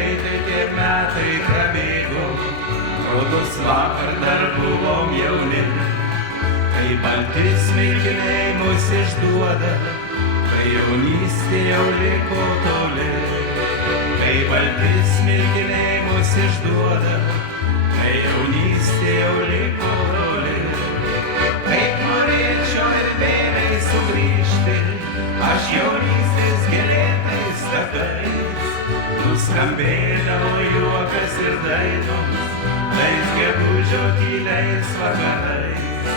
greitai tie metai prabėgo, rodos vakar dar buvom jauni, kai balti smilkiniai mus išduoda, kai jaunystė jau liko toli, kai balti smilkiniai mus išduoda, kai jaunystė jau liko toli. Kaip norėčiau ir vėliai sugrįžti, aš jaunystės gėlėtais takais, nuskambėdavo juokas ir dainos, tais gegužio tyliais vakarais.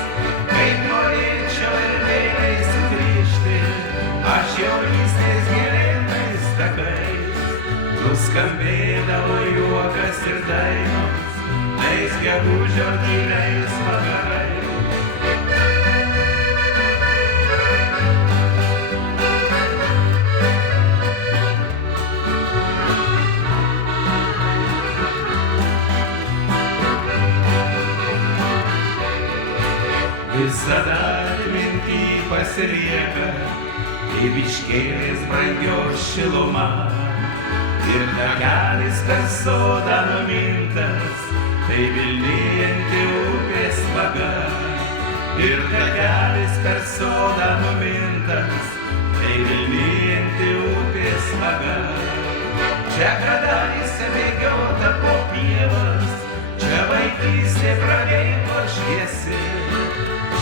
Kaip norėčiau ir vėliai sugrįžti, aš jaunystės gėlėtais takais, nuskambėdavo juokas ir dainos, tais gegužio tyliais vakarais. Visada atminty pasilieka tėviškės brangios šiluma ir takelis per sodą numintas, tai vilnijanti upės vaga. Ir takelis per sodą numintas, tai vilnijanti upės vaga. Čia kadaise bėgiota po pievas, čia vaikystė prabėgo šviesi,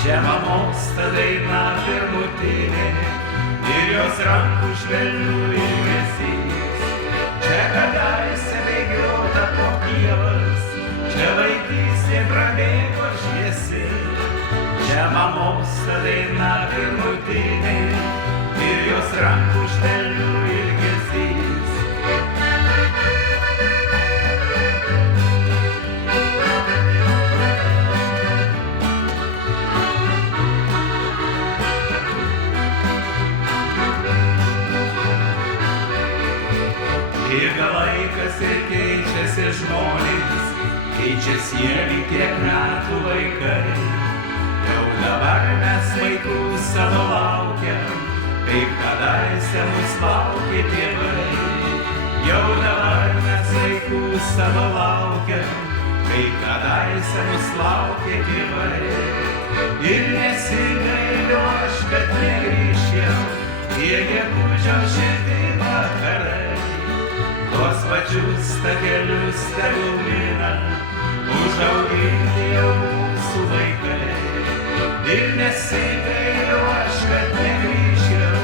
čia mamos ta daina pirmutinė ir jos rankų švelnių ilgesys. Čia kadaise bėgiota po pievas, čia vaikystė prabėgo šviesi, čia mamos ta daina pirmutinė ir jos rankų švelnių ilgesys. Bėga laikas ir keičiasi žmonės, keičiasi jie lyg tiek metų vaikai. Jau dabar mes vaikų savo laukiam, kaip kadaise mus laukė tėvai. Jau dabar mes vaikų savo laukiam, kaip kadaise mus laukė tėvai. Ir nesigailiu aš, kad negrįžčiau, tie gegužio šilti vakarai. Tuos pačius takelius tegul mina, užauginti jau mūsų vaikai. Ir nesigailiu aš, kad negrįžčiau,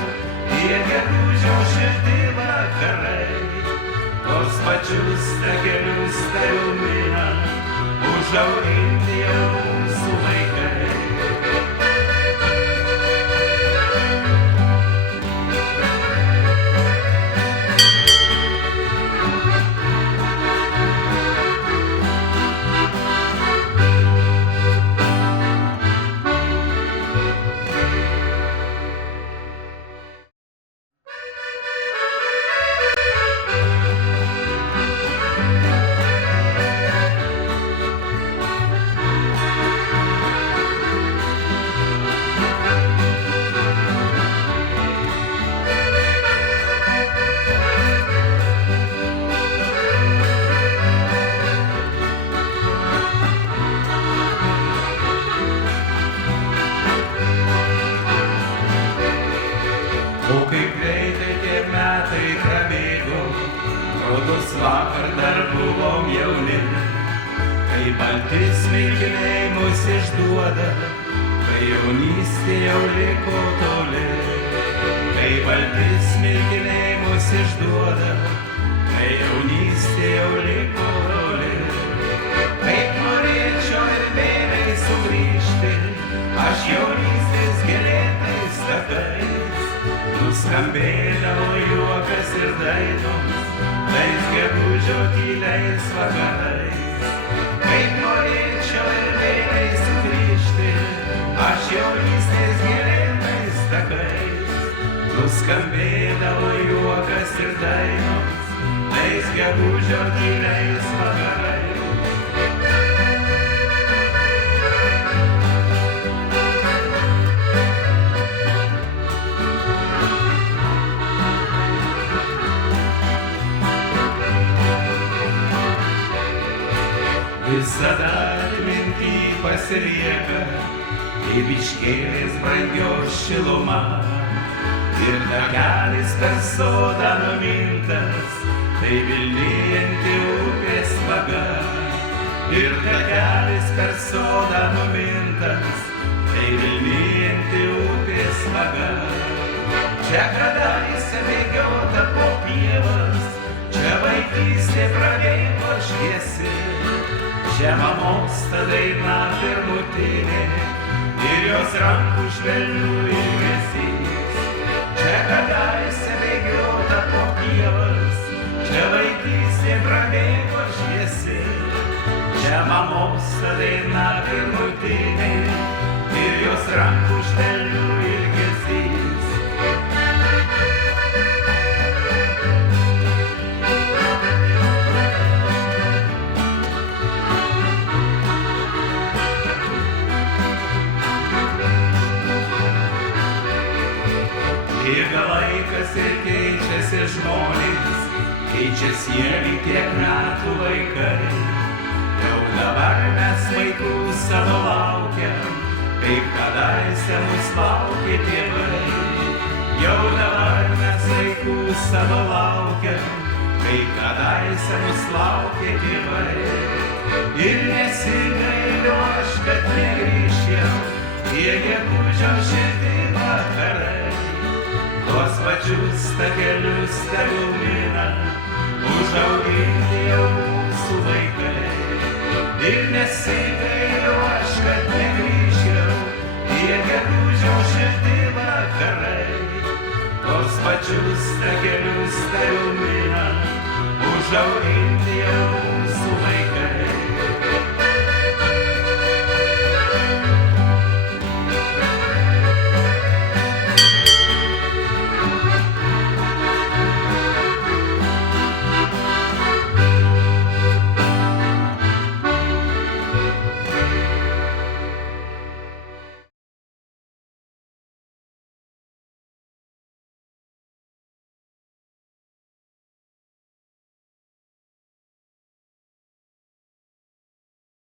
tie gegužio šilti vakarai. Tuos pačius takelius tegul mina, užauginti jau mūsų vaikai. Rodos vakar dar buvom jauni, kai balti smilkiniai mus išduoda, kai jaunystė jau liko toli. Kai balti smilkiniai mus išduoda, kai jaunystė jau liko toli. Kaip norėčiau ir vėliai sugrįžti, aš jaunystės gėlėtais takais, nuskambėdavo juokas ir dainos, tais gegužio tyliais vakarais. Kaip norėčiau ir vėliai sugrįžti, aš jaunystės gėlėtais takais, nuskambėdavo juokas ir dainos, tais gegužio tyliais vakarais. visada atminty pasilieka, kaip iškėlės brangios šiluma. Ir takelis per sodą numintas, tai vilnijanti upės vaga. Ir takelis per sodą numintas, tai vilnijanti upės vaga. Čia kadaise bėgiota po pievas, čia vaikystė prabėgo šviesi. Čia mamos ta daina pirmutinė ir jos rankų švelnių ilgesys. Čia kadaise bėgiota po pievas, čia vaikystė prabėgo šviesi. Čia mamos ta daina pirmutinė ir jos rankų švelnių ilgesys. Bėga laikas ir keičiasi žmonės, keičiasi jie lyg tiek metų vaikai. Jau dabar mes vaikų savo laukiam, kaip kadaise mus laukė tėvai. Jau dabar mes vaikų savo laukiam, kaip kadaise mus laukė tėvai. Ir nesigailiu aš, kad negrįžčiau, tie gegužio šilti vakarai. Tuos pačius takelius tegul mina, užauginti jau mūsų vaikai. Ir nesigailiu aš, kad negrįžčiau, tie gegužio šilti vakarai. Tuos pačius takelius tegul mina, užauginti